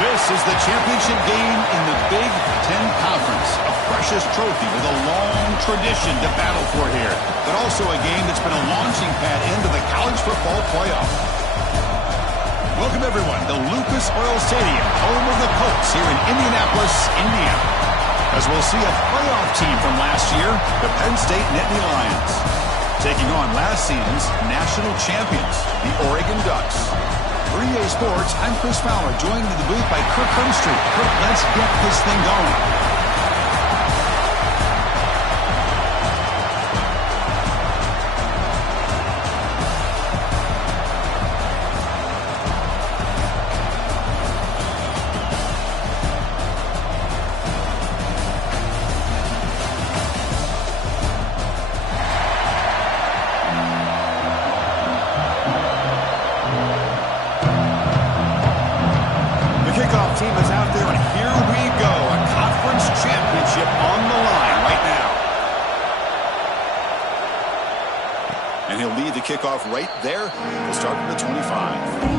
This is the championship game in the Big Ten Conference. A precious trophy with a long tradition to battle for here. But also a game that's been a launching pad into the college football playoff. Welcome, everyone, to Lucas Oil Stadium, home of the Colts here in Indianapolis, Indiana. As we'll see a playoff team from last year, the Penn State Nittany Lions, taking on last season's national champions, the Oregon Ducks. For EA Sports, I'm Chris Fowler, joined in the booth by Kirk Hermstreet. Kirk, let's get this thing going. Team is out there, and here we go. A conference championship on the line right now. And he'll lead the kickoff right there. We'll start at the 25.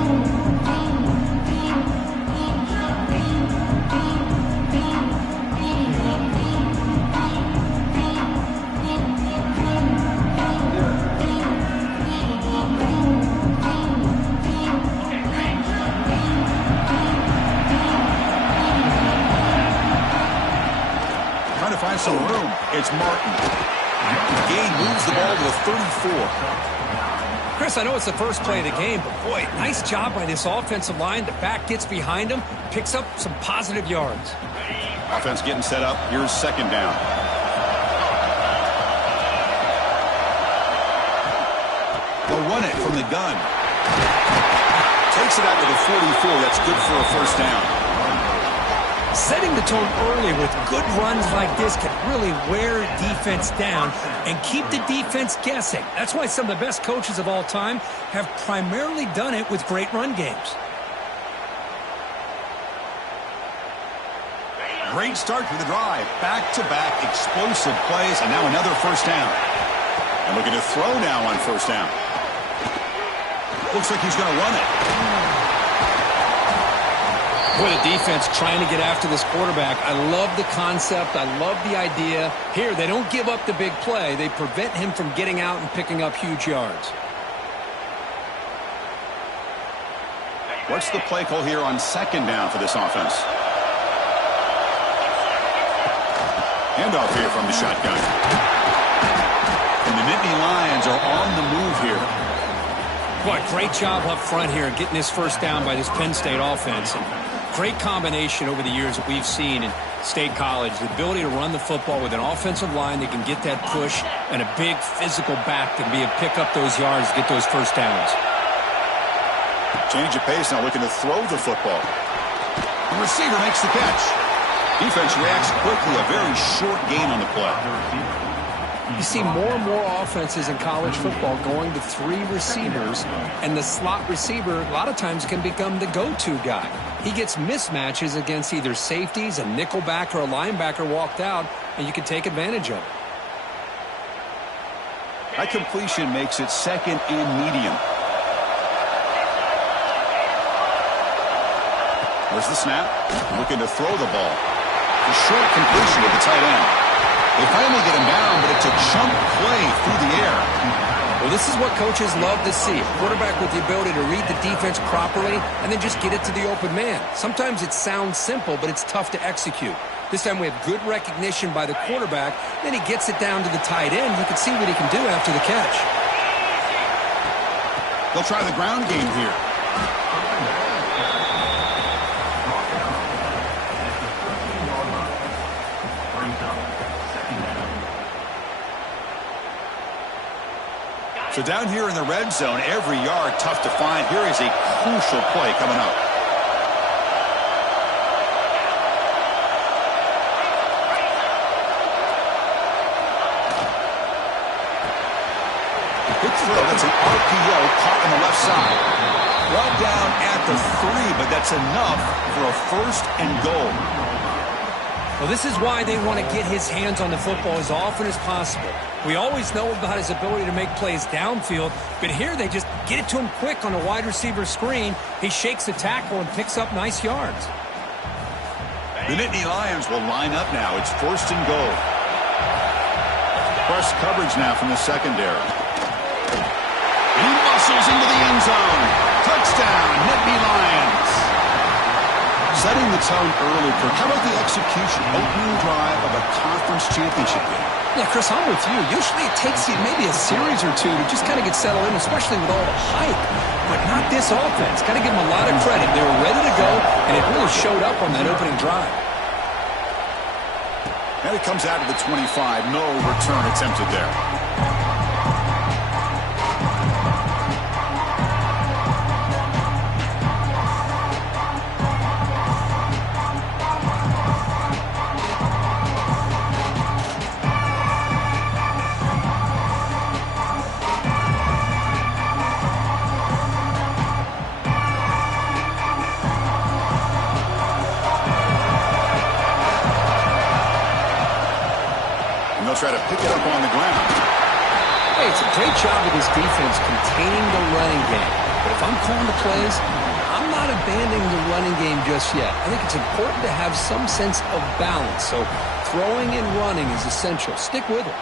Find some room. It's Martin. Gain moves the ball to the 34. Chris, I know it's the first play of the game, but boy, nice job by this offensive line. The back gets behind him, picks up some positive yards. Offense getting set up. Here's second down. They'll run it from the gun. Takes it out to the 44. That's good for a first down. Setting the tone early with good runs like this can really wear defense down and keep the defense guessing. That's why some of the best coaches of all time have primarily done it with great run games. Great start to the drive. Back-to-back explosive plays, and now another first down. And looking to throw now on first down. Looks like he's going to run it. Boy, the defense trying to get after this quarterback. I love the concept. I love the idea. Here, they don't give up the big play. They prevent him from getting out and picking up huge yards. What's the play call here on second down for this offense? Handoff here from the shotgun. And the Nittany Lions are on the move here. Boy, great job up front here getting this first down by this Penn State offense. And great combination over the years that we've seen in State College. The ability to run the football with an offensive line that can get that push and a big physical back to be able to pick up those yards, get those first downs. Change of pace now, looking to throw the football. The receiver makes the catch. Defense reacts quickly. A very short gain on the play. You see more and more offenses in college football going to three receivers, and the slot receiver a lot of times can become the go-to guy. He gets mismatches against either safeties, a nickelback, or a linebacker walked out, and you can take advantage of it. That completion makes it second and medium. Where's the snap? Looking to throw the ball. The short completion to the tight end. They finally get him down, but it's a chunk play through the air. Well, this is what coaches love to see. A quarterback with the ability to read the defense properly and then just get it to the open man. Sometimes it sounds simple, but it's tough to execute. This time we have good recognition by the quarterback. Then he gets it down to the tight end. You can see what he can do after the catch. They'll try the ground game here. So down here in the red zone, every yard tough to find. Here is a crucial play coming up. Good throw. That's an RPO caught on the left side. Brought down at the 3, but that's enough for a first and goal. Well, this is why they want to get his hands on the football as often as possible. We always know about his ability to make plays downfield, but here they just get it to him quick on a wide receiver screen. He shakes the tackle and picks up nice yards. The Nittany Lions will line up now. It's 1st and goal. Press coverage now from the secondary. He muscles into the end zone. Touchdown, Nittany Lions. Setting the tone early, Kirk. How about the execution? Opening drive of a conference championship game. Yeah, Chris, I'm with you. Usually it takes you maybe a series or two to just kind of get settled in, especially with all the hype. But not this offense. Got to give them a lot of credit. They were ready to go, and it really showed up on that opening drive. And it comes out of the 25. No return attempted there. Try to pick it up on the ground. Hey, it's a great job of this defense containing the running game. But if I'm calling the plays, I'm not abandoning the running game just yet. I think it's important to have some sense of balance. So throwing and running is essential. Stick with it.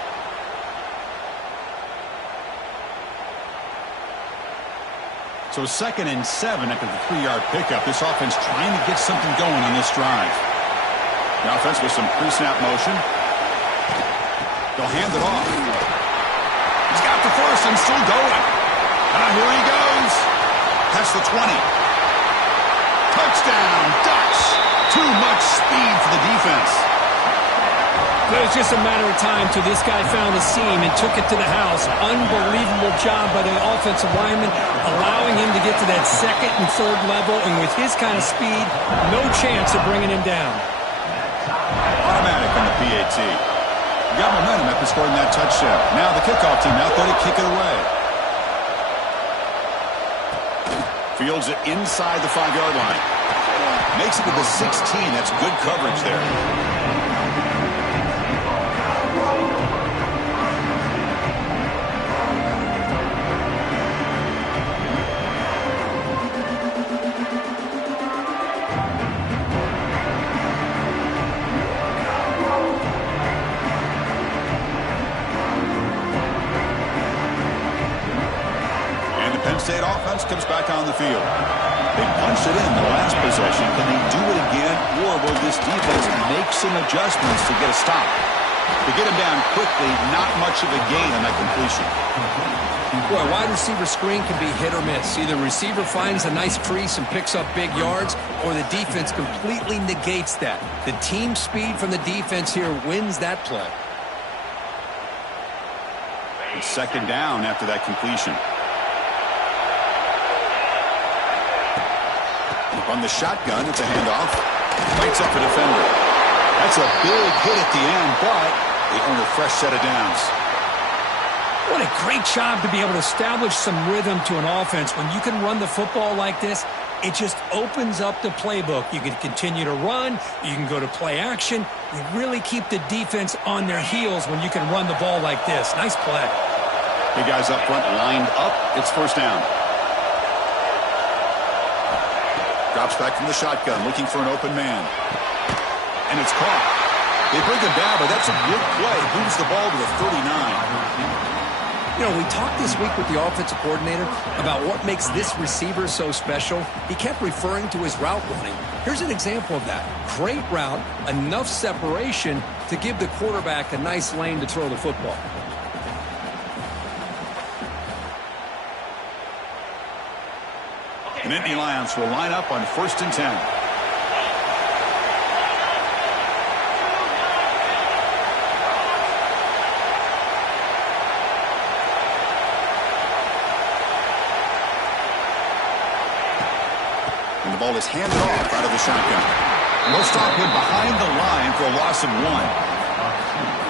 So 2nd and 7 after the 3-yard pickup. This offense trying to get something going on this drive. The offense with some pre-snap motion. They'll hand it off. He's got the first and still going. Here he goes. That's the 20. Touchdown, Ducks. Too much speed for the defense. But it's just a matter of time till this guy found the seam and took it to the house. Unbelievable job by the offensive lineman, allowing him to get to that 2nd and 3rd level. And with his kind of speed, no chance of bringing him down. Automatic on the PAT. Got momentum after scoring that touchdown. Now the kickoff team out there to kick it away. Fields it inside the 5-yard line. Makes it to the 16. That's good coverage there. State offense comes back on the field. They punched it in the last possession. Can they do it again, or will this defense make some adjustments to get a stop? To get him down quickly, not much of a gain on that completion. Boy, a wide receiver screen can be hit or miss. Either receiver finds a nice crease and picks up big yards, or the defense completely negates that. The team speed from the defense here wins that play. And 2nd down after that completion. On the shotgun, it's a handoff. Fights up a defender. That's a big hit at the end, but they earn a fresh set of downs. What a great job to be able to establish some rhythm to an offense. When you can run the football like this, it just opens up the playbook. You can continue to run. You can go to play action. You really keep the defense on their heels when you can run the ball like this. Nice play. The guys up front lined up. It's 1st down. Drops back from the shotgun, looking for an open man. And it's caught. They bring him down, but that's a good play. Moves the ball to the 39. You know, we talked this week with the offensive coordinator about what makes this receiver so special. He kept referring to his route running. Here's an example of that. Great route, enough separation to give the quarterback a nice lane to throw the football. The Nittany Lions will line up on 1st and 10. And the ball is handed off out of the shotgun. And they'll stop him behind the line for a loss of 1.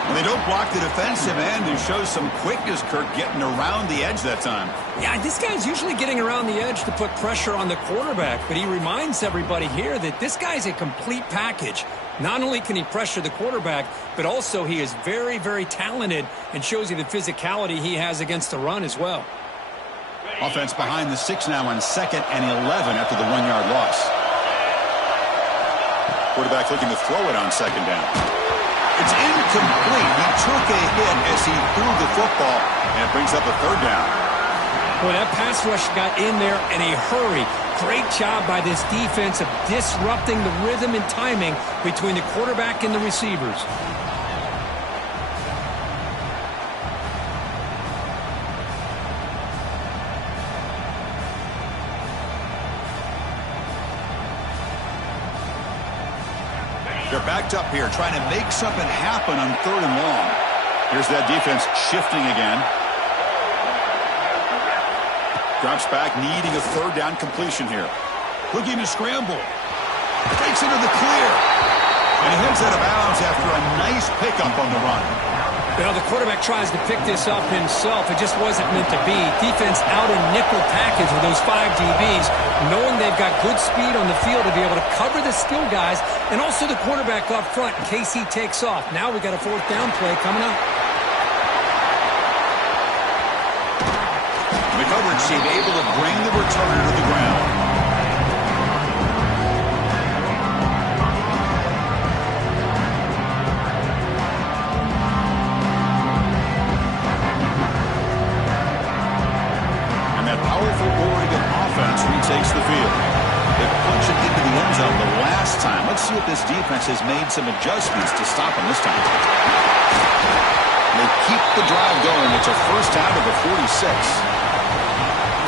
And they don't block the defensive end and show some quickness, Kirk, getting around the edge that time. Yeah, this guy's usually getting around the edge to put pressure on the quarterback, but he reminds everybody here that this guy's a complete package. Not only can he pressure the quarterback, but also he is very, very talented and shows you the physicality he has against the run as well. Offense behind the 6 now on 2nd and 11 after the 1-yard loss. Quarterback looking to throw it on second down. It's incomplete. He took a hit as he threw the football, and it brings up a third down. Boy, that pass rush got in there in a hurry. Great job by this defense of disrupting the rhythm and timing between the quarterback and the receivers. They're backed up here, trying to make something happen on 3rd and long. Here's that defense shifting again. Drops back, needing a 3rd down completion here. Looking to scramble. Takes into the clear. And he heads out of bounds after a nice pickup on the run. Well, the quarterback tries to pick this up himself. It just wasn't meant to be. Defense out in nickel package with those 5 DBs, knowing they've got good speed on the field to be able to cover the skill guys, and also the quarterback up front in case he takes off. Now we've got a 4th down play coming up. The coverage team able to bring the returner to the ground. Takes the field. They punch it into the end zone the last time. Let's see if this defense has made some adjustments to stop them this time. They keep the drive going. It's a 1st down to the 46.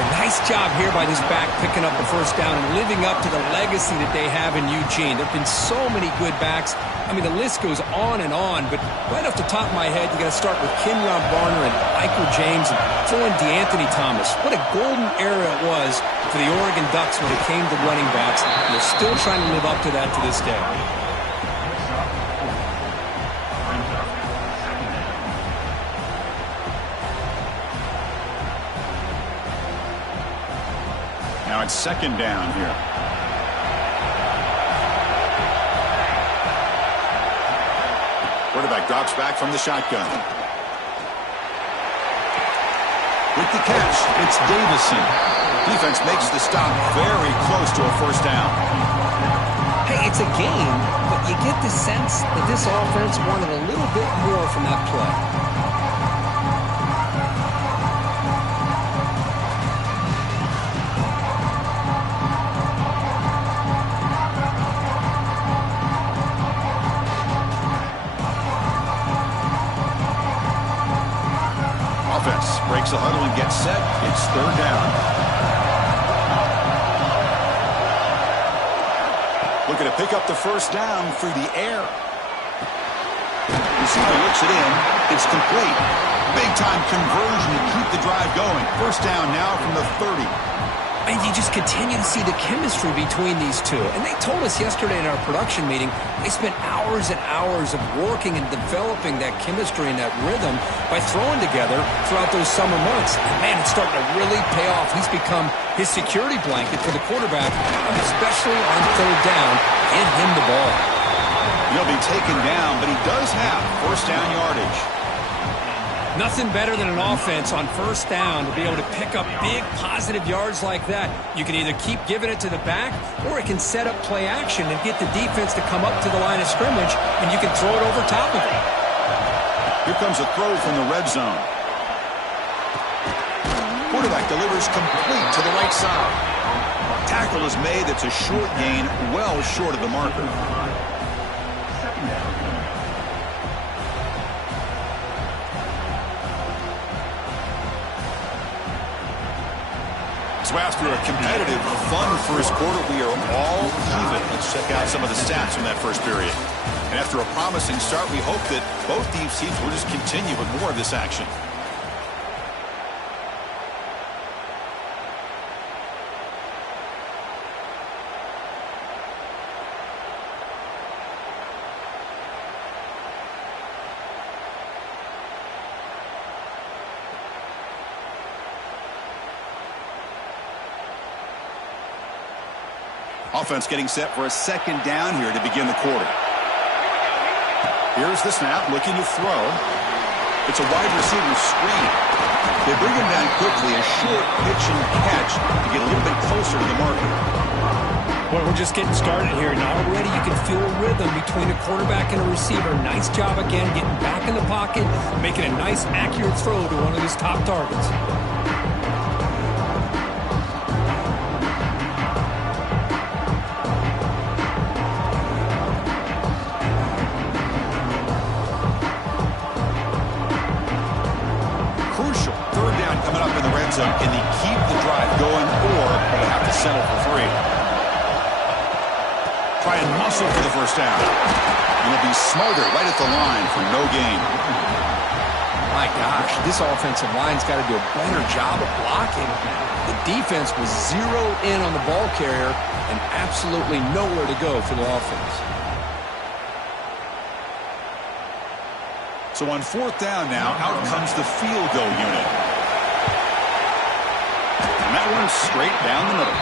A nice job here by this back picking up the 1st down and living up to the legacy that they have in Eugene. There have been so many good backs. I mean, the list goes on, but right off the top of my head, you got to start with Kenyon Barner and Michael James and throw in DeAnthony Thomas. What a golden era it was for the Oregon Ducks when it came to running backs. And they're still trying to live up to that to this day. Now it's 2nd down here. Quarterback drops back from the shotgun. With the catch, it's Davison. Defense makes the stop very close to a 1st down. Hey, it's a game, but you get the sense that this offense wanted a little bit more from that play. Breaks the huddle and gets set. It's 3rd down. Looking to pick up the 1st down through the air. Receiver looks it in. It's complete. Big-time conversion to keep the drive going. 1st down now from the 30. And you just continue to see the chemistry between these two. And they told us yesterday in our production meeting, they spent hours and hours of working and developing that chemistry and that rhythm by throwing together throughout those summer months. And man, it's starting to really pay off. He's become his security blanket for the quarterback, especially on 3rd down. Get him the ball. He'll be taken down, but he does have 1st down yardage. Nothing better than an offense on 1st down to be able to pick up big positive yards like that. You can either keep giving it to the back, or it can set up play action and get the defense to come up to the line of scrimmage, and you can throw it over top of it. Here comes a throw from the red zone. Quarterback delivers complete to the right side. Tackle is made. It's a short gain, well short of the marker. So after a competitive, fun first quarter, we are all even. Let's check out some of the stats from that first period. And after a promising start, we hope that both these teams will just continue with more of this action. Offense getting set for a 2nd down here to begin the quarter. Here's the snap, looking to throw. It's a wide receiver screen. They bring him down quickly, a short pitch and catch to get a little bit closer to the marker. Well, we're just getting started here, and already you can feel a rhythm between a quarterback and a receiver. Nice job again getting back in the pocket, making a nice, accurate throw to one of his top targets. Crucial. Third down coming up in the red zone. Can they keep the drive going, or will they have to settle for 3? Try and muscle for the first down. And it'll be smothered right at the line for no gain. My gosh, this offensive line's got to do a better job of blocking. The defense was zeroed in on the ball carrier and absolutely nowhere to go for the offense. So on fourth down now, out comes the field goal unit. And that one's straight down the middle.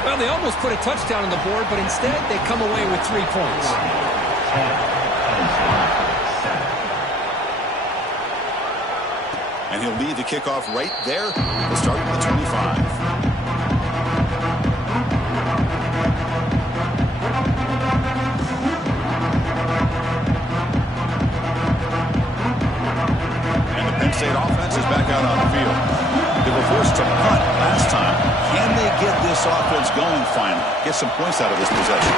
Well, they almost put a touchdown on the board, but instead they come away with 3 points. And he'll lead the kickoff right there. We'll start at the 25. And the Penn State offense is back out on the field. They were forced to punt last time. Can they get this offense going finally? Get some points out of this possession.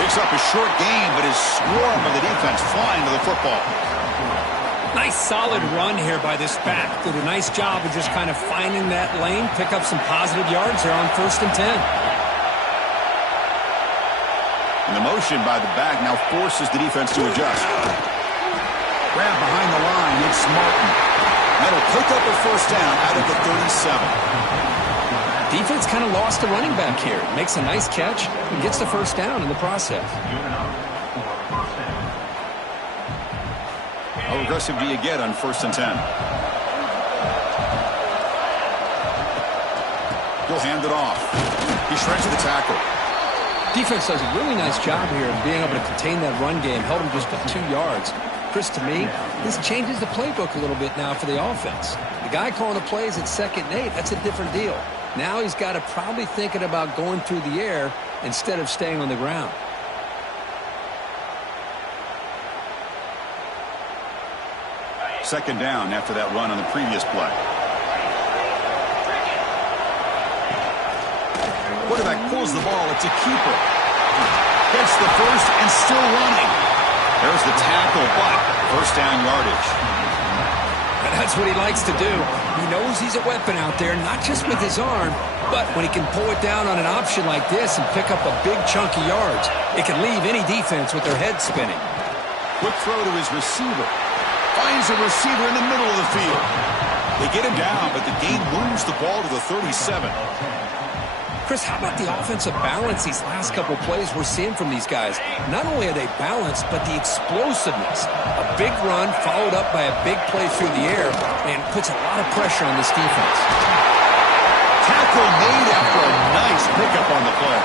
Picks up a short gain, but his swarm of the defense flying to the football. Nice solid run here by this back. Did a nice job of just kind of finding that lane, pick up some positive yards there on 1st and 10. And the motion by the back now forces the defense to adjust. Grab behind the line, it's Martin. That'll pick up a first down out of the 37. Defense kind of lost the running back here. Makes a nice catch and gets the first down in the process. How aggressive do you get on 1st and 10? He'll hand it off. He shreds the tackle. Defense does a really nice job here of being able to contain that run game. Held him just at 2 yards. Chris, to me, this changes the playbook a little bit now for the offense. The guy calling the plays at 2nd and 8, that's a different deal. Now he's got to probably thinking about going through the air instead of staying on the ground. Second down after that run on the previous play. Quarterback pulls the ball. It's a keeper. Gets the first and still running. There's the tackle, but first down yardage. That's what he likes to do. He knows he's a weapon out there, not just with his arm, but when he can pull it down on an option like this and pick up a big chunk of yards, it can leave any defense with their head spinning. Quick throw to his receiver. Finds a receiver in the middle of the field. They get him down, but the game moves the ball to the 37. Chris, how about the offensive balance these last couple plays we're seeing from these guys? Not only are they balanced, but the explosiveness. A big run followed up by a big play through the air and puts a lot of pressure on this defense. Tackle made after a nice pickup on the play.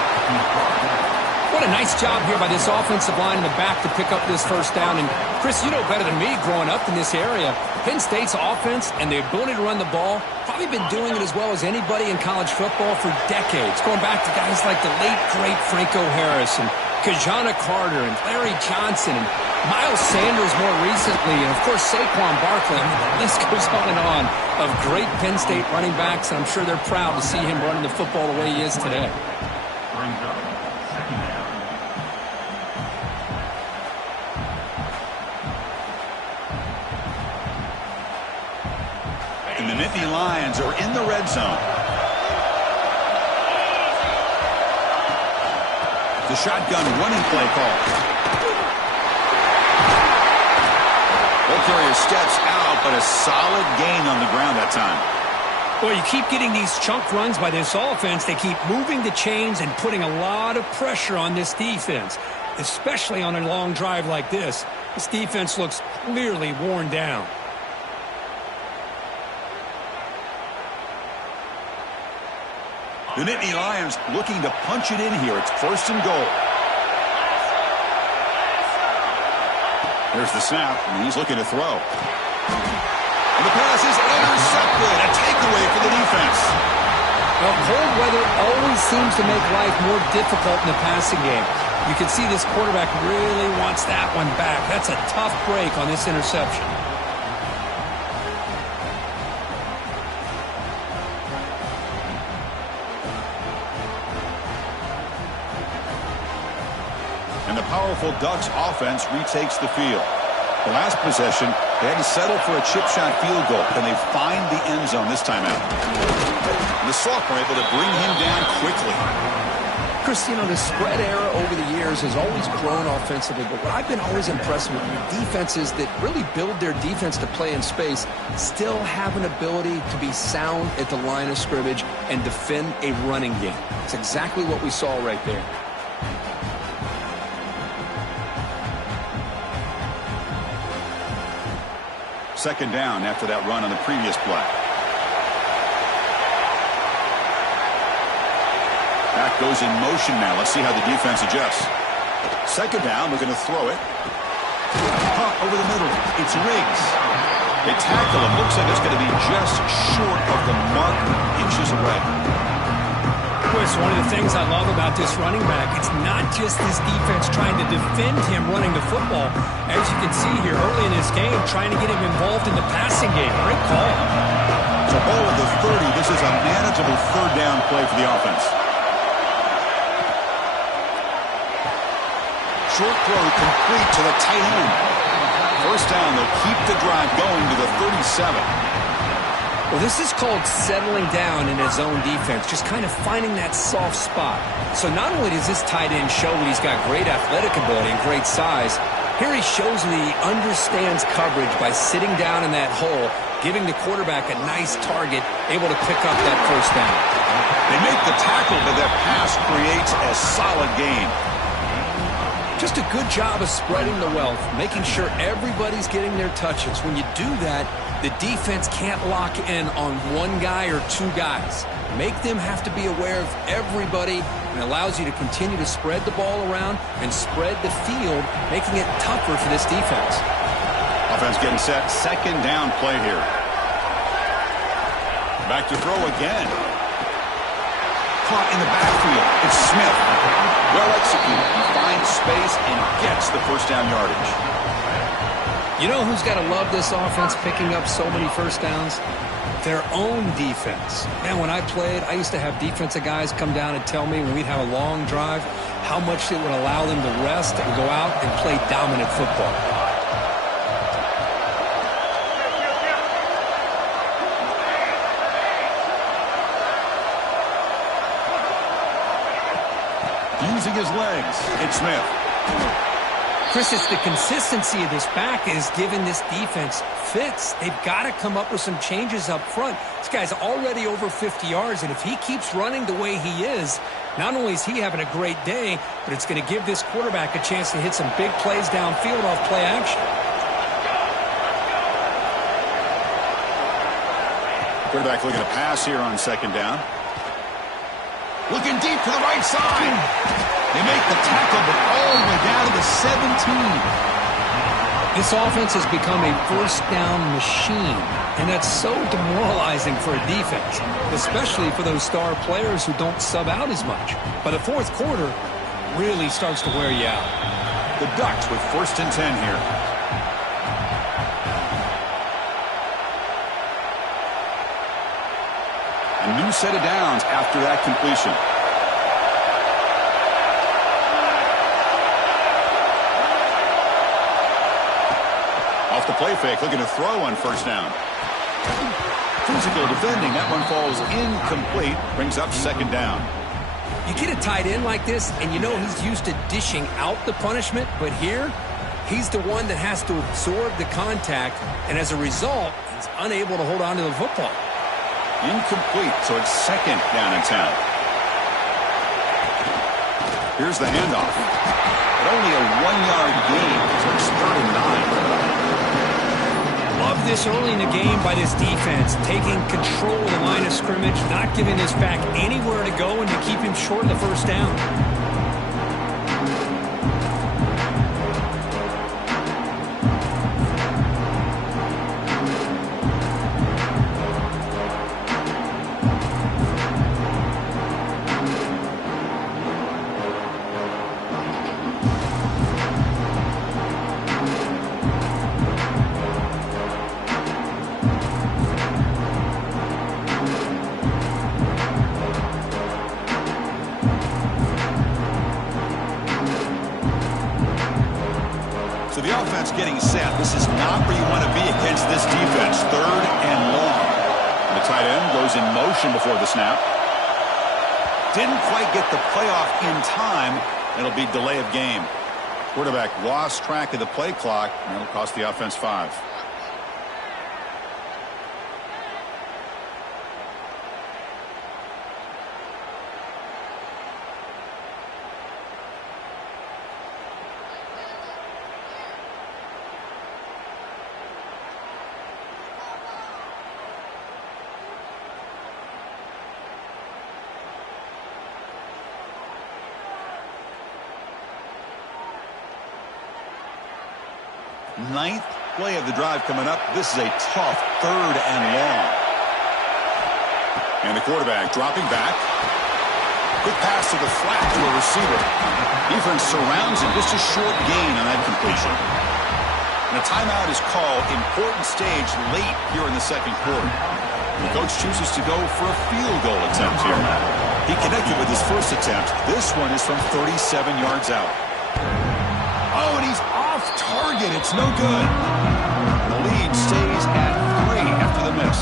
What a nice job here by this offensive line in the back to pick up this first down. And Chris, you know better than me growing up in this area, Penn State's offense and the ability to run the ball probably been doing it as well as anybody in college football for decades, going back to guys like the late, great Franco Harris and Kajana Carter and Larry Johnson and Miles Sanders more recently, and of course Saquon Barkley. I mean, the list goes on of great Penn State running backs, and I'm sure they're proud to see him running the football the way he is today. And the Nittany Lions are in the red zone. The shotgun running play call. Ball carrier steps out, but a solid gain on the ground that time. Well, you keep getting these chunk runs by this offense. They keep moving the chains and putting a lot of pressure on this defense, especially on a long drive like this. This defense looks clearly worn down. The Nittany Lions looking to punch it in here. It's 1st and goal. There's the snap, and he's looking to throw. And the pass is intercepted. A takeaway for the defense. Well, cold weather always seems to make life more difficult in the passing game. You can see this quarterback really wants that one back. That's a tough break on this interception. And the powerful Ducks offense retakes the field. The last possession, they had to settle for a chip shot field goal, and they find the end zone this time out. And the sophomore able to bring him down quickly. Chris, you know, the spread era over the years has always grown offensively, but what I've been always impressed with defenses that really build their defense to play in space still have an ability to be sound at the line of scrimmage and defend a running game. It's exactly what we saw right there. Second down after that run on the previous play. Back goes in motion now. Let's see how the defense adjusts. Second down, we're going to throw it. Over the middle. It's Riggs. They tackle him. Looks like it's going to be just short of the mark, inches away. Chris, one of the things I love about this running back, it's not just this defense trying to defend him running the football. As you can see here early in this game, trying to get him involved in the passing game. Great call. So ball at the 30. This is a manageable third down play for the offense. Short throw complete to the tight end. First down, they'll keep the drive going to the 37. Well, this is called settling down in his own defense, just kind of finding that soft spot. So not only does this tight end show that he's got great athletic ability and great size, here he shows that he understands coverage by sitting down in that hole, giving the quarterback a nice target, able to pick up that first down. They make the tackle, but that pass creates a solid gain. Just a good job of spreading the wealth, making sure everybody's getting their touches. When you do that, the defense can't lock in on one guy or two guys. Make them have to be aware of everybody, and allows you to continue to spread the ball around and spread the field, making it tougher for this defense. Offense getting set. Second down play here. Back to throw again. Caught in the backfield. It's Smith. Well executed. He finds space and gets the first down yardage. You know who's got to love this offense picking up so many first downs? Their own defense. Man, when I played, I used to have defensive guys come down and tell me when we'd have a long drive how much it would allow them to rest and go out and play dominant football. Using his legs, it's Smith. Chris, it's the consistency of this back is giving this defense fits. They've got to come up with some changes up front. This guy's already over 50 yards, and if he keeps running the way he is, not only is he having a great day, but it's going to give this quarterback a chance to hit some big plays downfield off play action. Quarterback looking to pass here on second down. Looking deep to the right side. They make the tackle, but all the way down to the 17. This offense has become a first down machine, and that's so demoralizing for a defense, especially for those star players who don't sub out as much. But the fourth quarter really starts to wear you out. The Ducks with first and 10 here. A new set of downs after that completion. Off the play fake, looking to throw on first down. Physical defending, that one falls incomplete, brings up second down. You get a tight end like this, and you know he's used to dishing out the punishment, but here, he's the one that has to absorb the contact, and as a result, he's unable to hold on to the football. Incomplete, so it's second down and 10. Here's the handoff. But only a 1-yard gain, so it's 3rd and 9. Love this early in the game by this defense, taking control of the line of scrimmage, not giving this back anywhere to go, and to keep him short of the first down. this defense. 3rd and long. The tight end goes in motion before the snap. Didn't quite get the playoff in time. It'll be delay of game. Quarterback lost track of the play clock, and it'll cost the offense 5. Ninth play of the drive coming up. This is a tough 3rd and long. And the quarterback dropping back. Quick pass to the flat to a receiver. Defense surrounds him. Just a short gain on that completion. And a timeout is called. Important stage late here in the second quarter. The coach chooses to go for a field goal attempt here. He connected with his first attempt. This one is from 37 yards out. Oh, and he's off target. It's no good. The lead stays at 3 after the miss.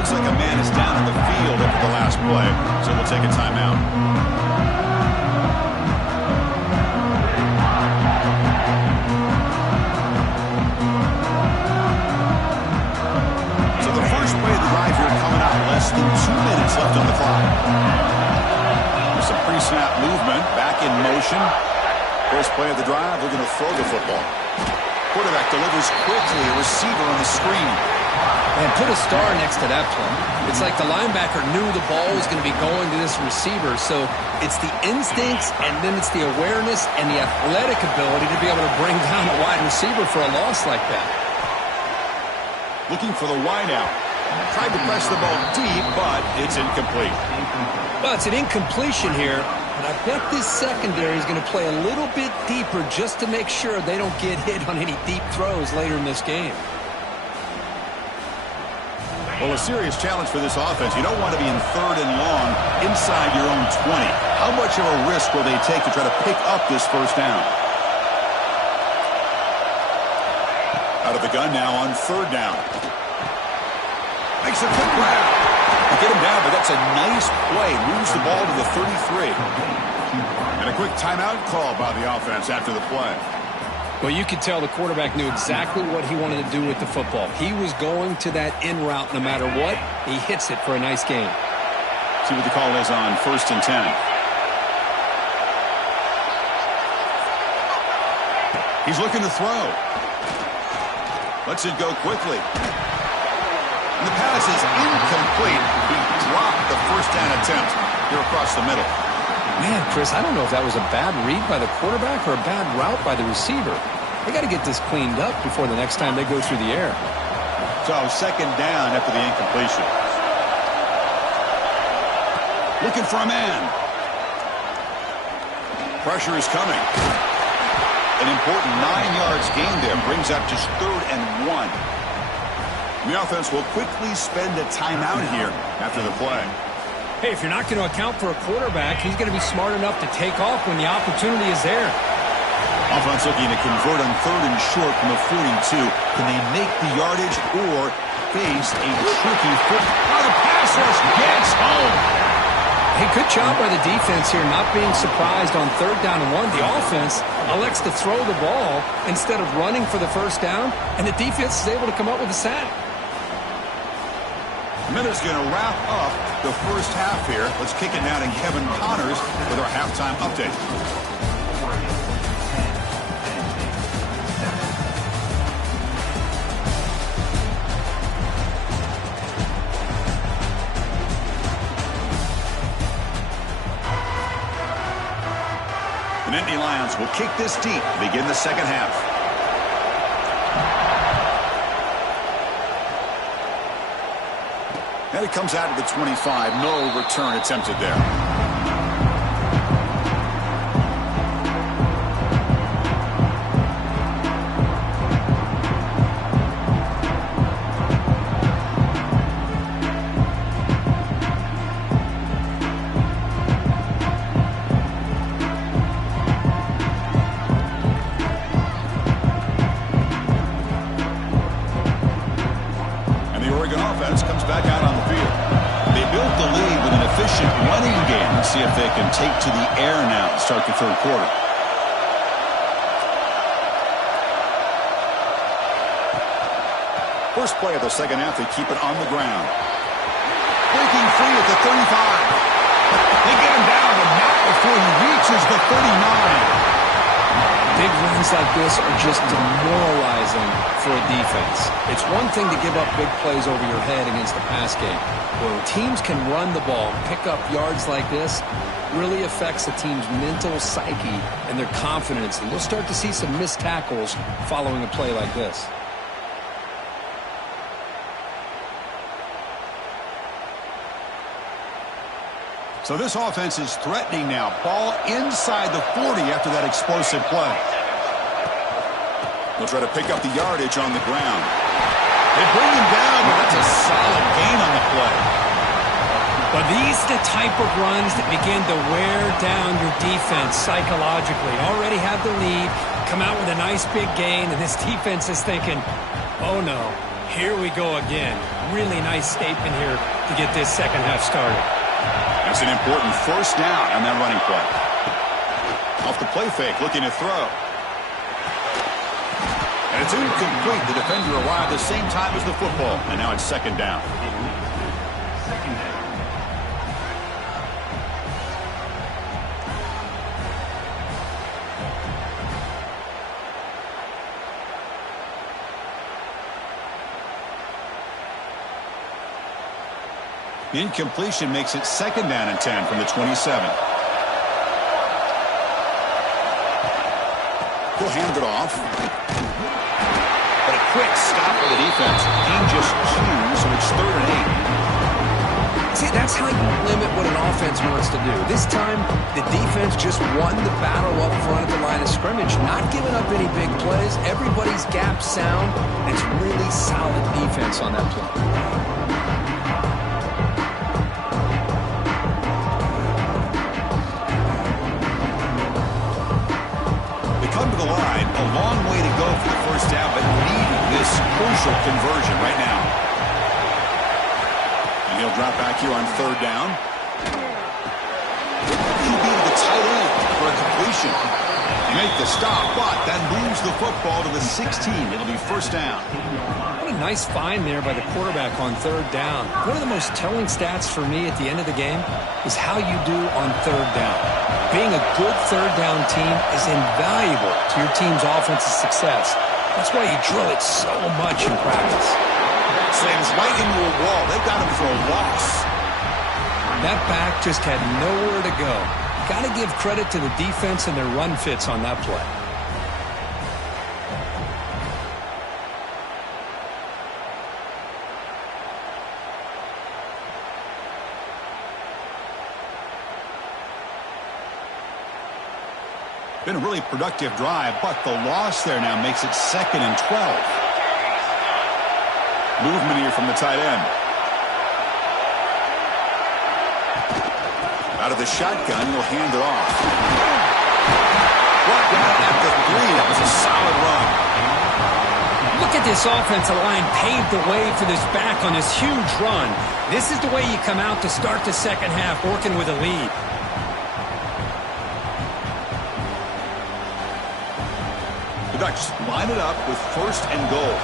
Looks like a man is down in the field after the last play, so we'll take a timeout. So the first play of the drive here coming out. Less than 2 minutes left on the clock. There's some pre-snap movement. Back in motion. First play of the drive, they're going to throw the football. Quarterback delivers quickly, a receiver on the screen. And put a star next to that play. It's like the linebacker knew the ball was going to be going to this receiver, so it's the instincts and then it's the awareness and the athletic ability to be able to bring down a wide receiver for a loss like that. Looking for the wide out. Tried to press the ball deep, but it's incomplete. Well, it's an incompletion here. But I bet this secondary is going to play a little bit deeper just to make sure they don't get hit on any deep throws later in this game. Well, a serious challenge for this offense. You don't want to be in 3rd and long inside your own 20. How much of a risk will they take to try to pick up this first down? Out of the gun now on 3rd down. Makes a quick grab. Get him down, but that's a nice play. Moves the ball to the 33. And a quick timeout call by the offense after the play. Well, you could tell the quarterback knew exactly what he wanted to do with the football. He was going to that in route no matter what. He hits it for a nice gain. See what the call is on 1st and 10. He's looking to throw. Lets it go quickly. And the pass is incomplete. He dropped the first down attempt here across the middle. Man, Chris, I don't know if that was a bad read by the quarterback or a bad route by the receiver. They got to get this cleaned up before the next time they go through the air. So 2nd down after the incompletion. Looking for a man. Pressure is coming. An important 9 yards gain there. Brings up just 3rd and 1. The offense will quickly spend a timeout here after the play. Hey, if you're not going to account for a quarterback, he's going to be smart enough to take off when the opportunity is there. Offense looking to convert on 3rd and short from the 42. Can they make the yardage or face a tricky foot? Oh, the pass rush gets home. Hey, good job by the defense here, not being surprised on 3rd down and 1. The offense elects to throw the ball instead of running for the first down, and the defense is able to come up with a sack. Miller's going to wrap up the first half here. Let's kick it now to Kevin Connors with our halftime update. The Nittany Lions will kick this deep to begin the second half. And it comes out of the 25. No return attempted there. efficient running game. Let's see if they can take to the air now to start the third quarter. First play of the second half, they keep it on the ground. Breaking free at the 35. They get him down, but not before he reaches the 39. Big runs like this are just demoralizing for a defense. It's one thing to give up big plays over your head against the pass game. When teams can run the ball, pick up yards like this, really affects the team's mental psyche and their confidence. And you'll start to see some missed tackles following a play like this. So this offense is threatening now. Ball inside the 40 after that explosive play. They'll try to pick up the yardage on the ground. They bring him down, but that's a solid gain on the play. But these are the type of runs that begin to wear down your defense psychologically. Already have the lead, come out with a nice big gain, and this defense is thinking, oh no, here we go again. Really nice statement here to get this second half started. That's an important first down on that running play. Off the play fake, looking to throw. And it's incomplete. The defender arrived the same time as the football. And now it's second down. Incompletion makes it second down and 10 from the 27. He'll hand it off. But a quick stop for the defense. Gain just 2, so it's third and 8. See, that's how you limit what an offense wants to do. This time, the defense just won the battle up front at the line of scrimmage, not giving up any big plays. Everybody's gap sound. It's really solid defense on that play. Come to the line, a long way to go for the first down, but needing this crucial conversion right now. And he'll drop back here on third down. QB to the tight end for a completion. Make the stop, but that moves the football to the 16. It'll be first down. What a nice find there by the quarterback on third down. One of the most telling stats for me at the end of the game is how you do on third down. Being a good third down team is invaluable to your team's offensive success. That's why you drill it so much in practice. Slams right into a wall. They got him for a loss. That back just had nowhere to go. Got to give credit to the defense and their run fits on that play. Been a really productive drive, but the loss there now makes it second and 12. Movement here from the tight end. Out of the shotgun, he'll hand it off. Brought down at the 3. That was a solid run. Look at this offensive line paved the way for this back on this huge run. This is the way you come out to start the second half, working with a lead. The Ducks line it up with first and goal.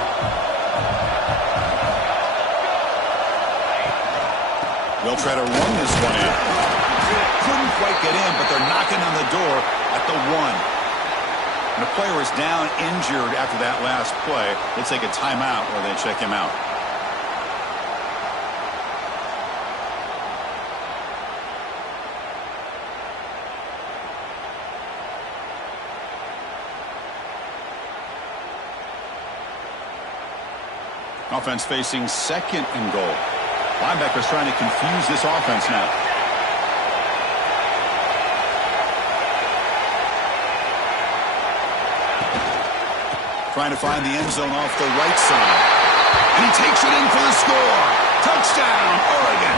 They'll try to run this one in. Couldn't quite get in, but they're knocking on the door at the 1. And the player is down injured after that last play. They'll take a timeout or they check him out. Offense facing second and goal. Linebackers trying to confuse this offense now. Trying to find the end zone off the right side. And he takes it in for the score. Touchdown, Oregon.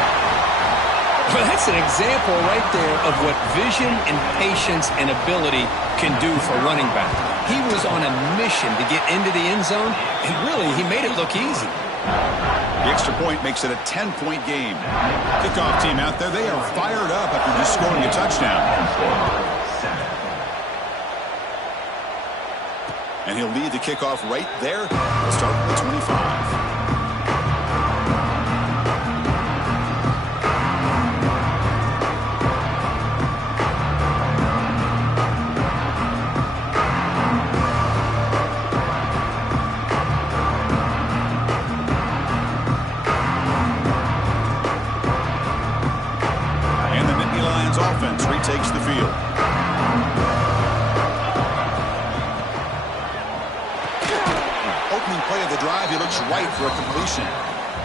Well, that's an example right there of what vision and patience and ability can do for a running back. He was on a mission to get into the end zone, and really, he made it look easy. The extra point makes it a 10-point game. Kickoff team out there, they are fired up after just scoring a touchdown. And he'll lead the kickoff right there. We'll start at the 25. Offense retakes the field. Opening play of the drive, he looks right for a completion.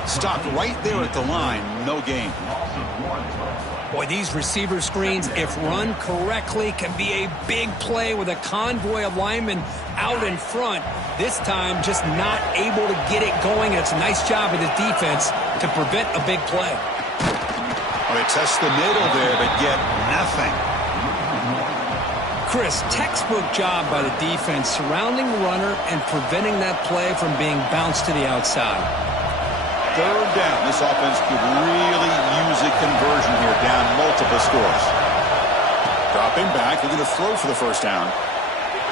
Stopped right there at the line, no gain. Boy, these receiver screens, if run correctly, can be a big play with a convoy of linemen out in front. This time, just not able to get it going. It's a nice job of the defense to prevent a big play. They test the middle there, but get nothing. Chris, textbook job by the defense surrounding the runner and preventing that play from being bounced to the outside. Third down. This offense could really use a conversion here, down multiple scores. Dropping back, looking to throw for the first down.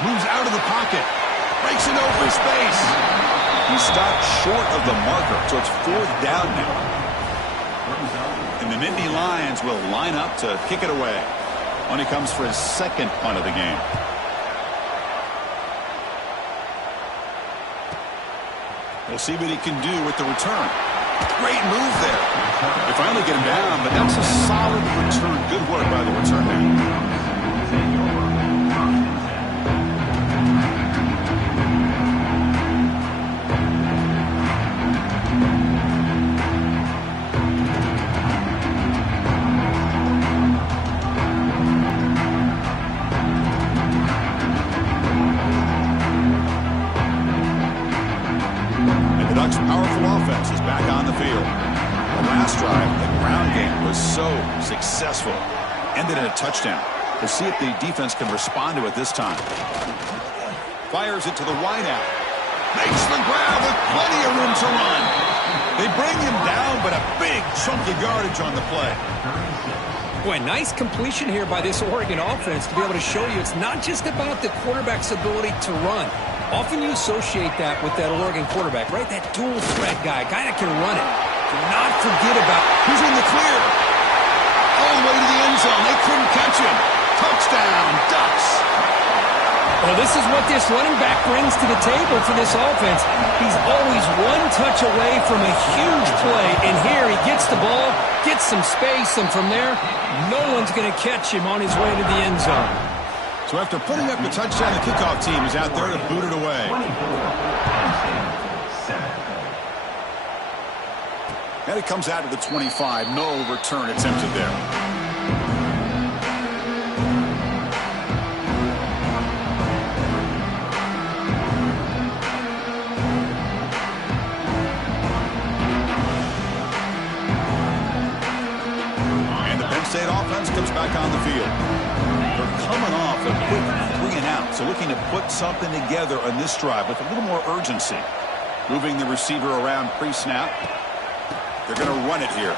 Moves out of the pocket. Breaks it over space. He stopped short of the marker, so it's fourth down now. And the Nittany Lions will line up to kick it away when he comes for his second punt of the game. We'll see what he can do with the return. Great move there. They finally get him down, but that's a solid return. Good work by the return man. Successful. Ended in a touchdown. We'll see if the defense can respond to it this time. Fires it to the wideout. Makes the grab with plenty of room to run. They bring him down, but a big chunk of yardage on the play. Boy, nice completion here by this Oregon offense to be able to show you it's not just about the quarterback's ability to run. Often you associate that with that Oregon quarterback, right? That dual threat guy that can run it. Do not forget about who's in the clear. All the way to the end zone. They couldn't catch him. Touchdown, Ducks. Well, this is what this running back brings to the table for this offense. He's always one touch away from a huge play. And here he gets the ball, gets some space, and from there, no one's going to catch him on his way to the end zone. So after putting up the touchdown, the kickoff team is out there to boot it away. And it comes out to the 25. No return attempted there. And the Penn State offense comes back on the field. They're coming off a quick 3 and out, so looking to put something together on this drive with a little more urgency. Moving the receiver around pre-snap. They're going to run it here.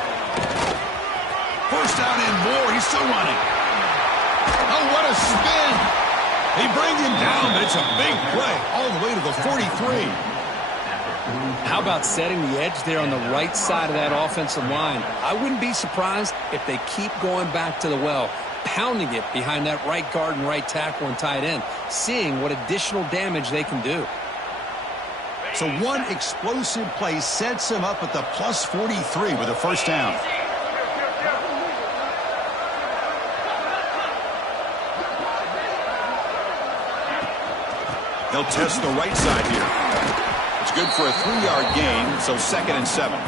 First down and more. He's still running. Oh, what a spin. They bring him down, but it's a big play all the way to the 43. How about setting the edge there on the right side of that offensive line? I wouldn't be surprised if they keep going back to the well, pounding it behind that right guard and right tackle and tight end, seeing what additional damage they can do. So one explosive play sets him up at the plus 43 with a first down. They'll test the right side here. It's good for a 3-yard gain, so 2nd and 7.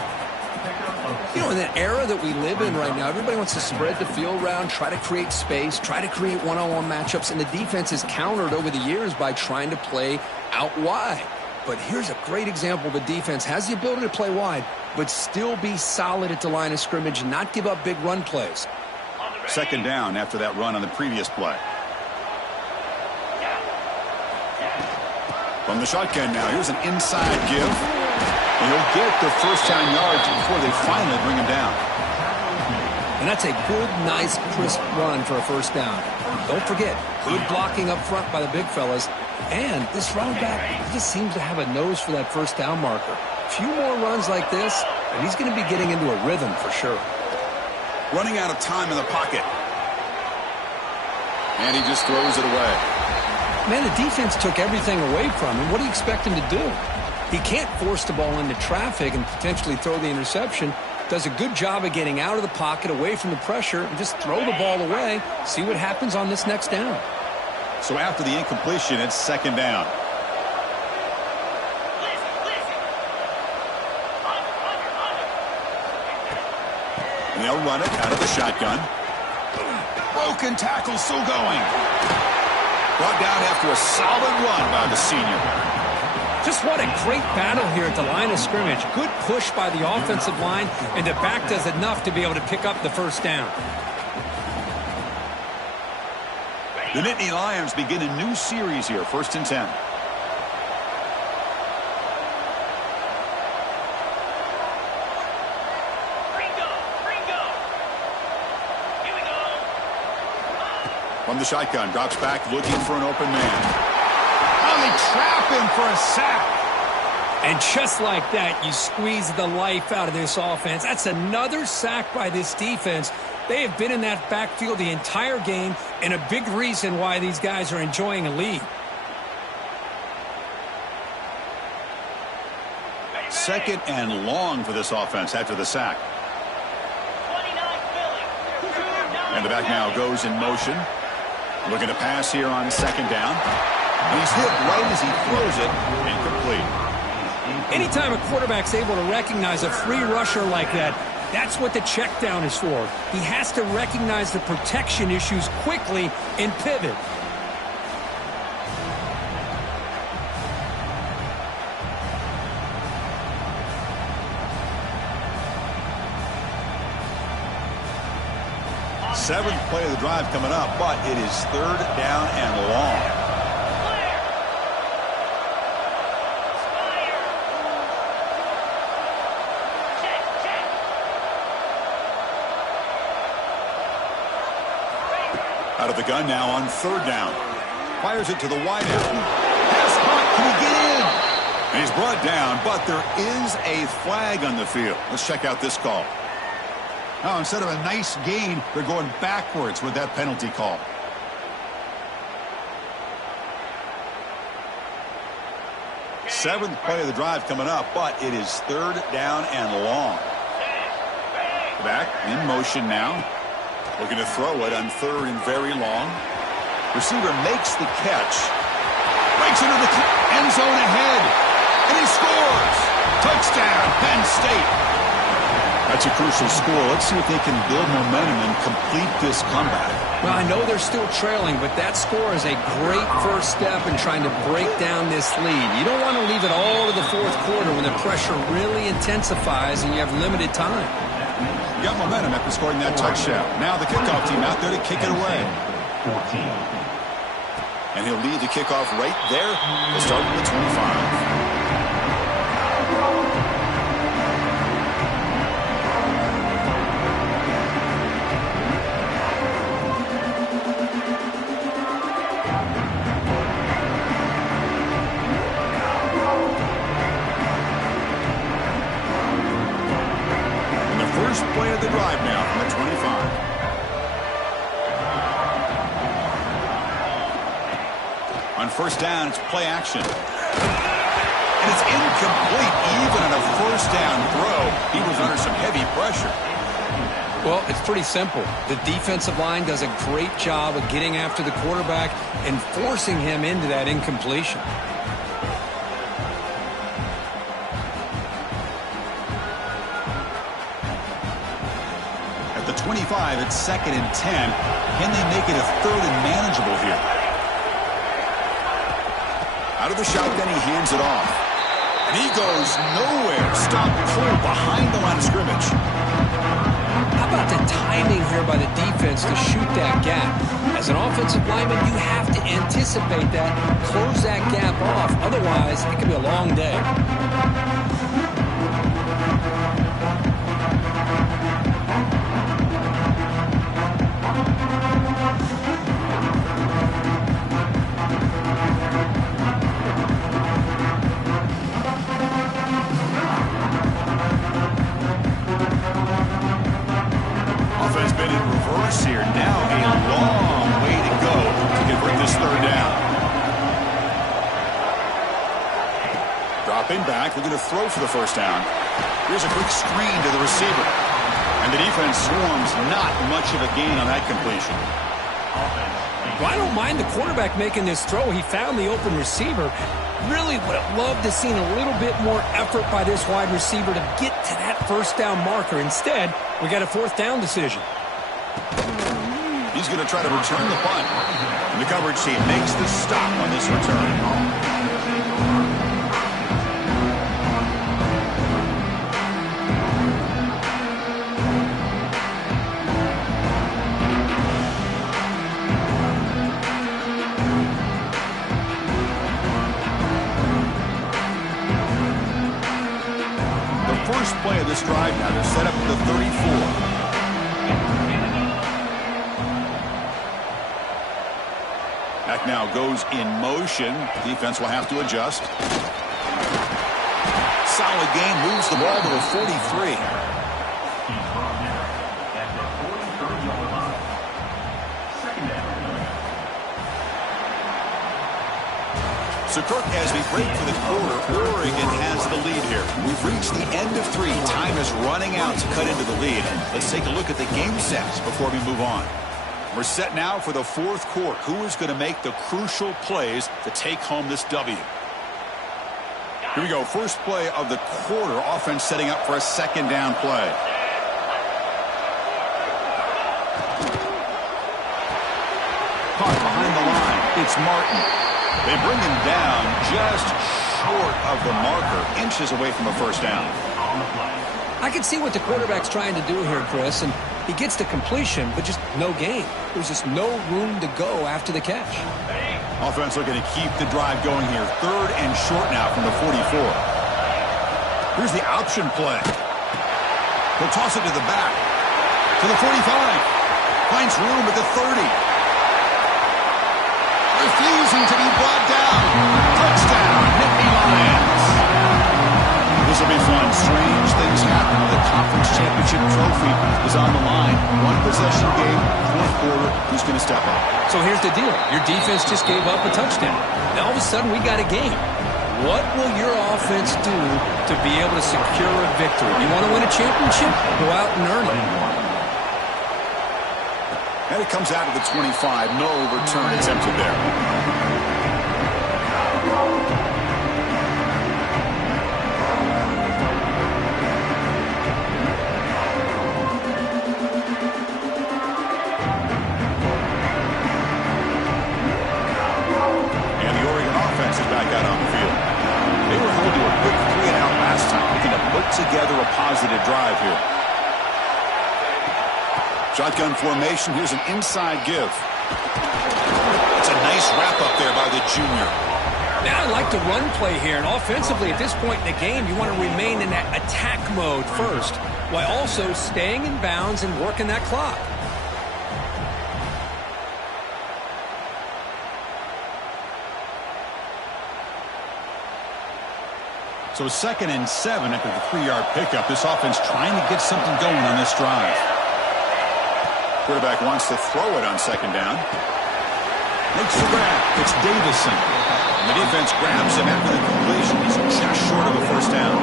You know, in the era that we live in right now, everybody wants to spread the field around, try to create space, try to create one-on-one matchups, and the defense is countered over the years by trying to play out wide. But here's a great example. The defense has the ability to play wide, but still be solid at the line of scrimmage and not give up big run plays. 2nd down after that run on the previous play. From the shotgun now, here's an inside give. And he'll get the first-down yards before they finally bring him down. And that's a good, nice, crisp run for a first down. Don't forget, good blocking up front by the big fellas. And this running back, he just seems to have a nose for that first down marker. A few more runs like this, and he's going to be getting into a rhythm for sure. Running out of time in the pocket. And he just throws it away. Man, the defense took everything away from him. What do you expect him to do? He can't force the ball into traffic and potentially throw the interception. Does a good job of getting out of the pocket, away from the pressure, and just throw the ball away. See what happens on this next down. So after the incompletion, it's second down. And they'll run it out of the shotgun. Broken tackle, still going. Brought down after a solid run by the senior. Just what a great battle here at the line of scrimmage. Good push by the offensive line, and the back does enough to be able to pick up the first down. The Nittany Lions begin a new series here, 1st and 10. From the shotgun, drops back, looking for an open man. Oh, they trap him for a sack. And just like that, you squeeze the life out of this offense. That's another sack by this defense. They have been in that backfield the entire game, and a big reason why these guys are enjoying a lead. Second and long for this offense after the sack. And the back now goes in motion. Looking to pass here on second down. And he's hit right as he throws it, incomplete. Anytime a quarterback's able to recognize a free rusher like that, that's what the check down is for. He has to recognize the protection issues quickly and pivot. Seventh play of the drive coming up, but it is third down and long. Out of the gun now on third down. Fires it to the wide end. Pass caught. Can he get in? And he's brought down, but there is a flag on the field. Let's check out this call. Now, instead of a nice gain, they're going backwards with that penalty call. Seventh play of the drive coming up, but it is third down and long. Back in motion now. Looking to throw it on third and very long. Receiver makes the catch. Breaks into the end zone ahead. And he scores. Touchdown, Penn State. That's a crucial score. Let's see if they can build momentum and complete this comeback. Well, I know they're still trailing, but that score is a great first step in trying to break down this lead. You don't want to leave it all to the fourth quarter when the pressure really intensifies and you have limited time. You got momentum after scoring that touchdown. Now the kickoff team out there to kick it away. And he'll lead the kickoff right there. They'll start with the 25. Play of the drive now from the 25. On first down, it's play action. And it's incomplete. Even on a first down throw, he was under some heavy pressure. Well, it's pretty simple. The defensive line does a great job of getting after the quarterback and forcing him into that incompletion. At the 25, it's second and 10. Can they make it a third and manageable here? Out of the shotgun, he hands it off. And he goes nowhere. Stopped cold behind the line of scrimmage. How about the timing here by the defense to shoot that gap? As an offensive lineman, you have to anticipate that, close that gap off. Otherwise, it could be a long day. has been in reverse here. Now a long way to go to convert this third down. Dropping back, looking to throw for the first down. Here's a quick screen to the receiver. And the defense swarms, not much of a gain on that completion. Well, I don't mind the quarterback making this throw. He found the open receiver. Really would have loved to seen a little bit more effort by this wide receiver to get to that first down marker. Instead, we got a fourth down decision. He's going to try to return the punt. And the coverage team makes the stop on this return. First play of this drive now. They're set up to the 34. Back now goes in motion. Defense will have to adjust. Solid gain, moves the ball to the 43. So, Kirk, as we break for the quarter, Oregon has the lead here. We've reached the end of 3. Time is running out to cut into the lead. Let's take a look at the game sets before we move on. We're set now for the fourth quarter. Who is going to make the crucial plays to take home this W? Here we go. First play of the quarter. Offense setting up for a second down play. Caught behind the line. It's Martin. They bring him down just short of the marker, inches away from a first down. I can see what the quarterback's trying to do here, Chris, and he gets the completion, but just no gain. There's just no room to go after the catch. Offense looking to keep the drive going here. Third and short now from the 44. Here's the option play. He'll toss it to the back. To the 45. Finds room at the 30. Refusing to be brought down. Touchdown, Nittany Lions. This will be fun. Strange things happen. The conference championship trophy is on the line. One possession game, fourth quarter. Who's going to step up? So here's the deal. Your defense just gave up a touchdown. Now all of a sudden we got a game. What will your offense do to be able to secure a victory? You want to win a championship? Go out and earn it. And it comes out of the 25. No return attempted there. And the Oregon offense is back out on the field. They were held to a quick 3-and-out last time, looking to put together a positive drive here. Shotgun formation. Here's an inside give. It's a nice wrap-up there by the junior. Now I like the run play here, and offensively at this point in the game, you want to remain in that attack mode first, while also staying in bounds and working that clock. So 2nd and 7 after the 3-yard pickup. This offense trying to get something going on this drive. Quarterback wants to throw it on 2nd down. Makes the grab. It's Davison. And the defense grabs him after the completion. He's just short of a first down.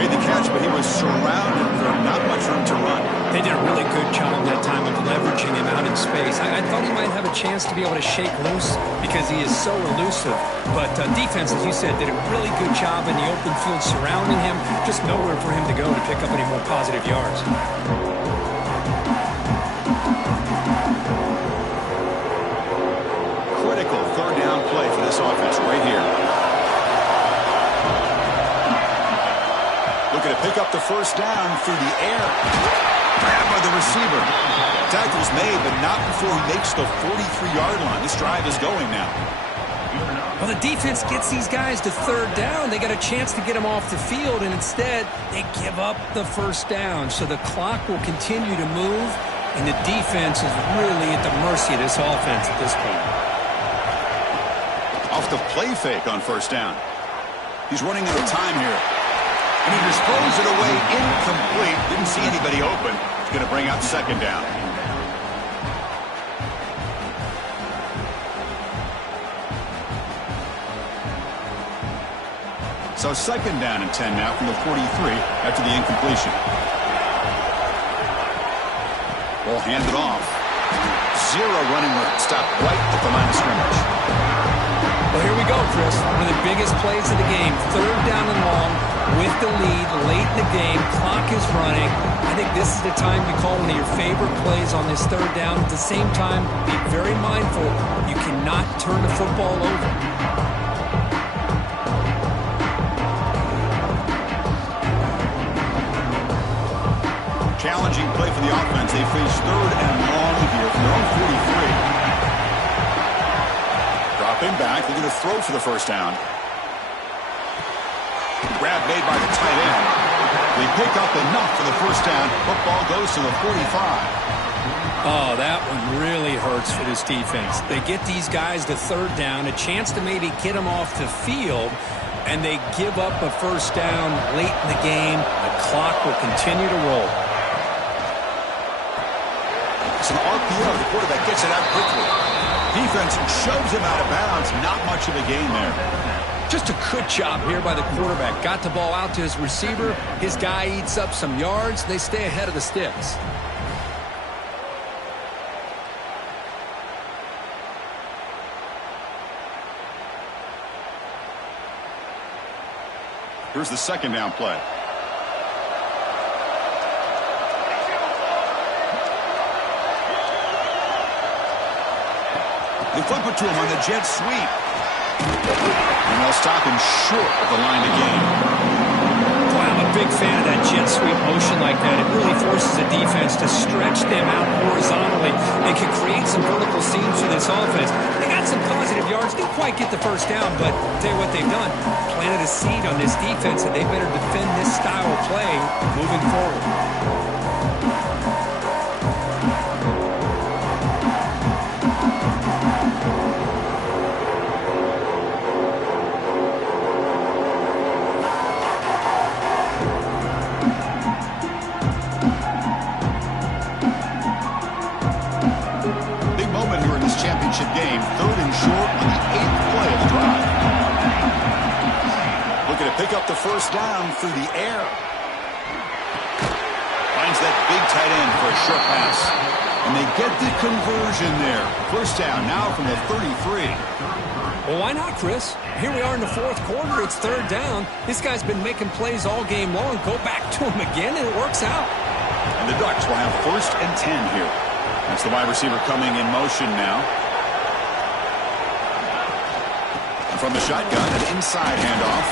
Made the catch, but he was surrounded for not much room to run. They did a really good job that time of leveraging him out in space. I thought he might have a chance to be able to shake loose because he is so elusive. But defense, as you said, did a really good job in the open field surrounding him. Just nowhere for him to go to pick up any more positive yards. Critical third down play for this offense right here. Looking to pick up the first down through the air. Grabbed by the receiver. Tackle's made, but not before he makes the 43-yard line. This drive is going now. Well, the defense gets these guys to third down. They got a chance to get them off the field, and instead they give up the first down. So the clock will continue to move, and the defense is really at the mercy of this offense at this point. Off the play fake on first down. He's running out of time here. And he just throws it away incomplete. Didn't see anybody open. Going to bring up second down. So second down and 10 now from the 43 after the incompletion. Ball handed off. Zero running room. Stopped right at the line of scrimmage. Well, here we go, Chris. One of the biggest plays of the game. Third down and long with the lead late in the game. Clock is running. I think this is the time to call one of your favorite plays on this third down. At the same time, be very mindful. You cannot turn the football over. Challenging play for the offense. They face third and long here from their own 43. Dropping back, looking to throw for the first down. Grab made by the tight end. They pick up enough for the first down. Football goes to the 45. Oh, that one really hurts for this defense. They get these guys to third down, a chance to maybe get them off the field, and they give up a first down late in the game. The clock will continue to roll. It's an RPO. The quarterback gets it out quickly. Defense shoves him out of bounds. Not much of a gain there. Just a good job here by the quarterback. Got the ball out to his receiver. His guy eats up some yards. They stay ahead of the sticks. Here's the second down play. They flip it to him on the jet sweep. And they'll stop him short of the line to gain. Boy, I'm a big fan of that jet sweep motion like that. It really forces the defense to stretch them out horizontally and can create some vertical seams for this offense. They got some positive yards. Didn't quite get the first down, but I'll tell you what they've done. Planted a seed on this defense, and they better defend this style of play moving forward. Game, third and short on the 8th play of the drive. Looking to pick up the first down through the air. Finds that big tight end for a short pass. And they get the conversion there. First down now from the 33. Well, why not, Chris? Here we are in the fourth quarter. It's third down. This guy's been making plays all game long. Go back to him again, and it works out. And the Ducks will have first and 10 here. That's the wide receiver coming in motion now. From the shotgun, an inside handoff.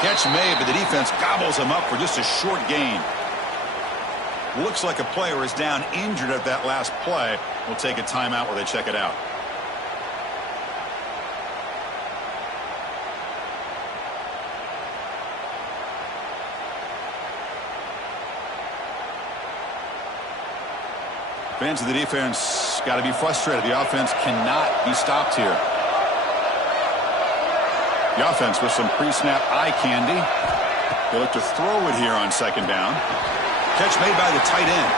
Catch made, but the defense gobbles him up for just a short gain. Looks like a player is down injured at that last play. We'll take a timeout where they check it out. Fans of the defense got to be frustrated. The offense cannot be stopped here. The offense with some pre-snap eye candy. They look to throw it here on second down. Catch made by the tight end.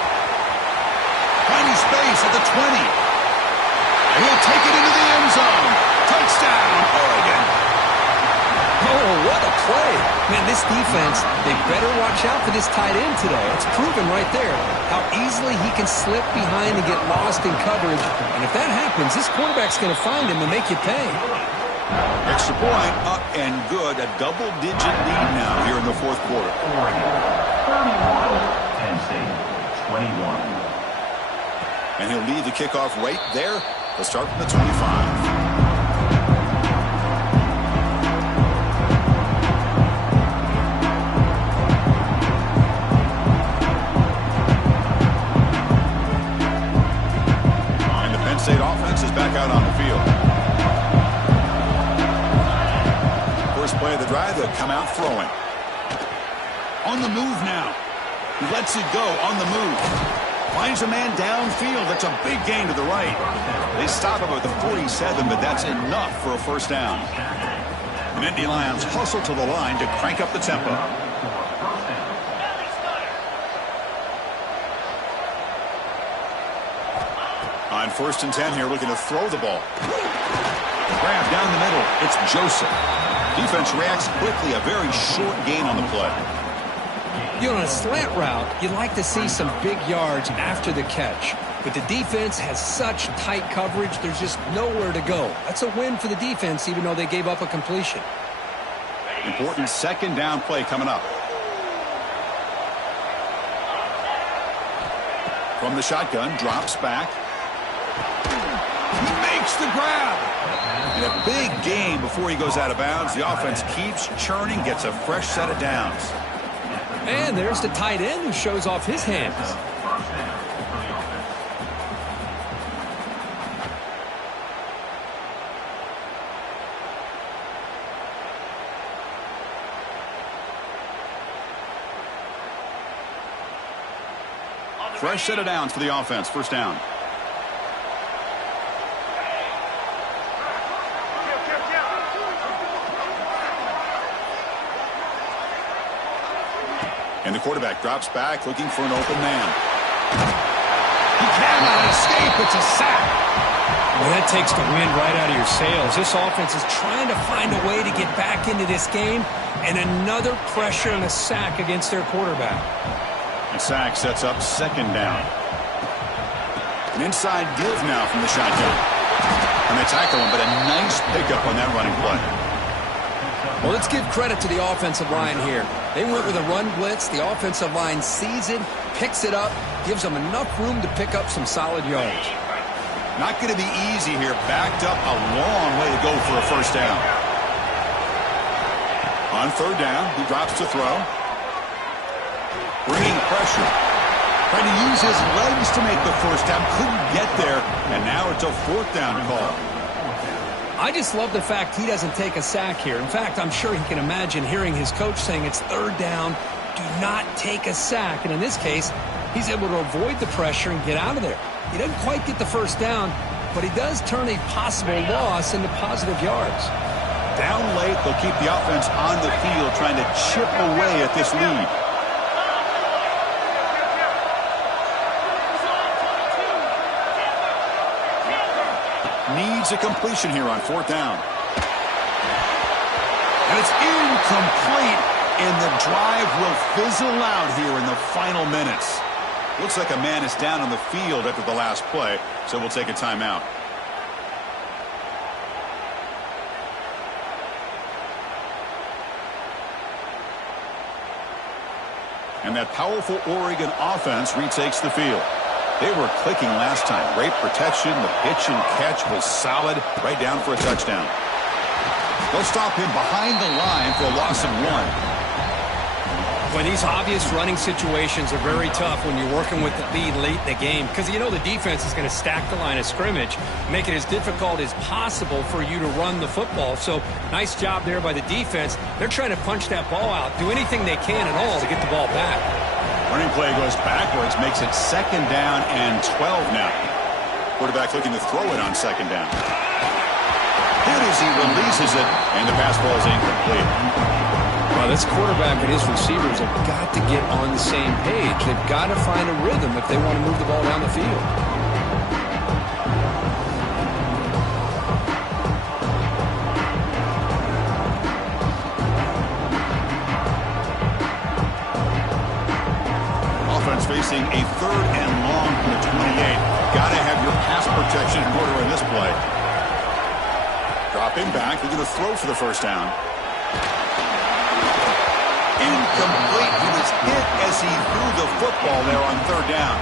Finding space at the 20. And he'll take it into the end zone. Touchdown, Oregon. Oh, what a play. Man, this defense, they better watch out for this tight end today. It's proven right there how easily he can slip behind and get lost in coverage. And if that happens, this quarterback's going to find him and make you pay. Extra point, up and good. A double-digit lead now here in the fourth quarter. Oregon, 31, Penn State, 21. And he'll lead the kickoff right there. They'll start from the 25. And the Penn State offense is back out on the field. First play of the drive, they'll come out throwing. On the move now. He lets it go on the move. Finds a man downfield. That's a big gain to the right. They stop him at the 47, but that's enough for a first down. And Indy Lions hustle to the line to crank up the tempo. On 1st and 10 here, looking to throw the ball. Grab down the middle. It's Joseph. Defense reacts quickly. A very short gain on the play. You know, on a slant route, you'd like to see some big yards after the catch. But the defense has such tight coverage, there's just nowhere to go. That's a win for the defense, even though they gave up a completion. Important 2nd down play coming up. From the shotgun, drops back. He makes the grab. And a big gain before he goes out of bounds. The offense keeps churning, gets a fresh set of downs. And there's the tight end who shows off his hands. Fresh set of downs for the offense. 1st down. And the quarterback drops back looking for an open man. He cannot escape. It's a sack. Well, that takes the wind right out of your sails. This offense is trying to find a way to get back into this game, and another pressure and a sack against their quarterback. The sack sets up 2nd down. An inside give now from the shotgun. And they tackle him, but a nice pickup on that running play. Well, let's give credit to the offensive line here. They went with a run blitz. The offensive line sees it, picks it up, gives them enough room to pick up some solid yards. Not going to be easy here. Backed up a long way to go for a 1st down. On 3rd down, he drops to throw. Bringing pressure. Trying to use his legs to make the 1st down. Couldn't get there. And now it's a 4th down call. I just love the fact he doesn't take a sack here. In fact, I'm sure he can imagine hearing his coach saying it's 3rd down. Do not take a sack. And in this case, he's able to avoid the pressure and get out of there. He doesn't quite get the 1st down, but he does turn a possible loss into positive yards. Down late, they'll keep the offense on the field trying to chip away at this lead. Needs a completion here on 4th down. And it's incomplete, and the drive will fizzle out here in the final minutes. Looks like a man is down on the field after the last play, so we'll take a timeout. And that powerful Oregon offense retakes the field. They were clicking last time. Great protection. The pitch and catch was solid. Right down for a touchdown. They'll stop him behind the line for a loss of 1. Well, these obvious running situations are very tough when you're working with the lead late in the game because you know the defense is going to stack the line of scrimmage, make it as difficult as possible for you to run the football. So nice job there by the defense. They're trying to punch that ball out, do anything they can at all to get the ball back. Running play goes backwards, makes it 2nd down and 12 now. Quarterback looking to throw it on 2nd down. Good as he releases it, and the pass ball is incomplete. Well, this quarterback and his receivers have got to get on the same page. They've got to find a rhythm if they want to move the ball down the field. Offense facing a 3rd and long from the 28. Got to have your pass protection in order in this play. Dropping back, they're going to throw for the 1st down. Incomplete. He was hit as he threw the football there on 3rd down.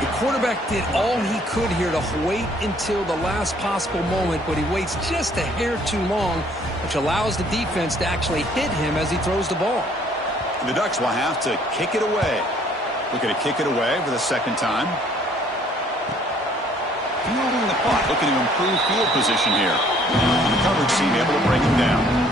The quarterback did all he could here to wait until the last possible moment, but he waits just a hair too long, which allows the defense to actually hit him as he throws the ball. And the Ducks will have to kick it away. Looking to kick it away for the 2nd time. Fielding the punt, looking to improve field position here. And the coverage team able to bring him down.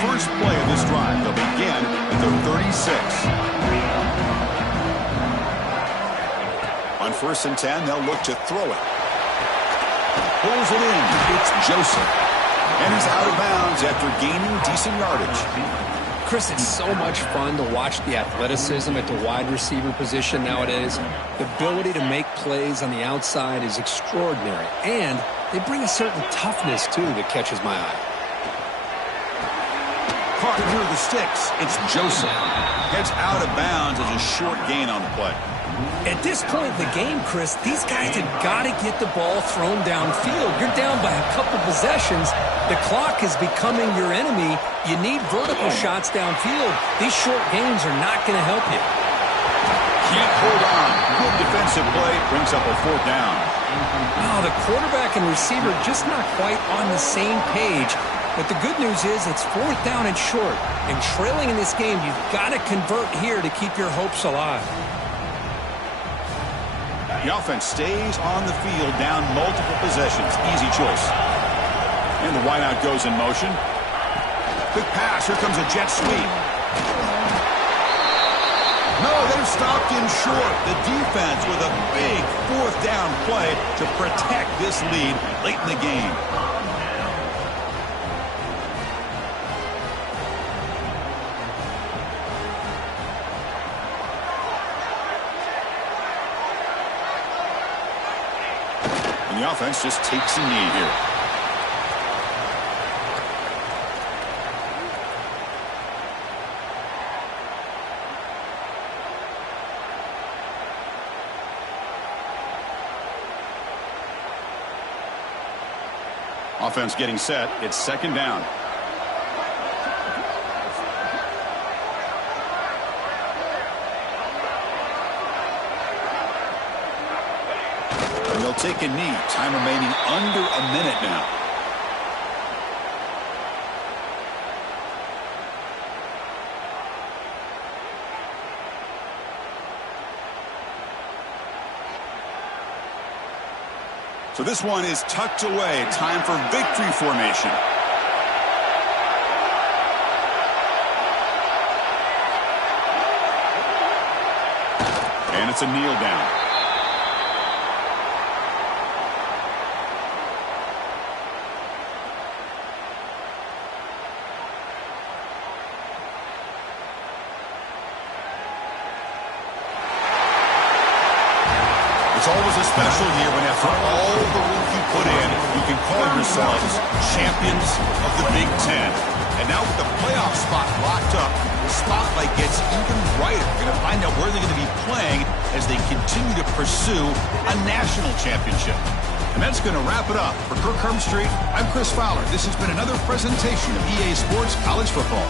First play of this drive. They'll begin at the 36. On 1st and 10, they'll look to throw it. Pulls it in. It's Joseph. And he's out of bounds after gaining decent yardage. Chris, it's so much fun to watch the athleticism at the wide receiver position nowadays. The ability to make plays on the outside is extraordinary. And they bring a certain toughness, too, that catches my eye. Caught near the sticks. It's Joseph. Gets out of bounds as a short gain on the play. At this point in the game, Chris, these guys have got to get the ball thrown downfield. You're down by a couple possessions. The clock is becoming your enemy. You need vertical shots downfield. These short gains are not going to help you. Can't hold on. Good defensive play. Brings up a fourth down. Oh, the quarterback and receiver just not quite on the same page. But the good news is it's fourth down and short. And trailing in this game, you've got to convert here to keep your hopes alive. The offense stays on the field down multiple possessions. Easy choice. And the wideout goes in motion. Quick pass. Here comes a jet sweep. No, they've stopped him short. The defense with a big fourth down play to protect this lead late in the game. And the offense just takes a knee here. Offense getting set. It's second down. And they'll take a knee. Time remaining under a minute now. So this one is tucked away. Time for victory formation. And it's a kneel down. It's always a special year when after all the work you put in, you can call yourselves champions of the Big Ten. And now with the playoff spot locked up, the spotlight gets even brighter. We're going to find out where they're going to be playing as they continue to pursue a national championship. And that's going to wrap it up. For Kirk Street, I'm Chris Fowler. This has been another presentation of EA Sports College Football.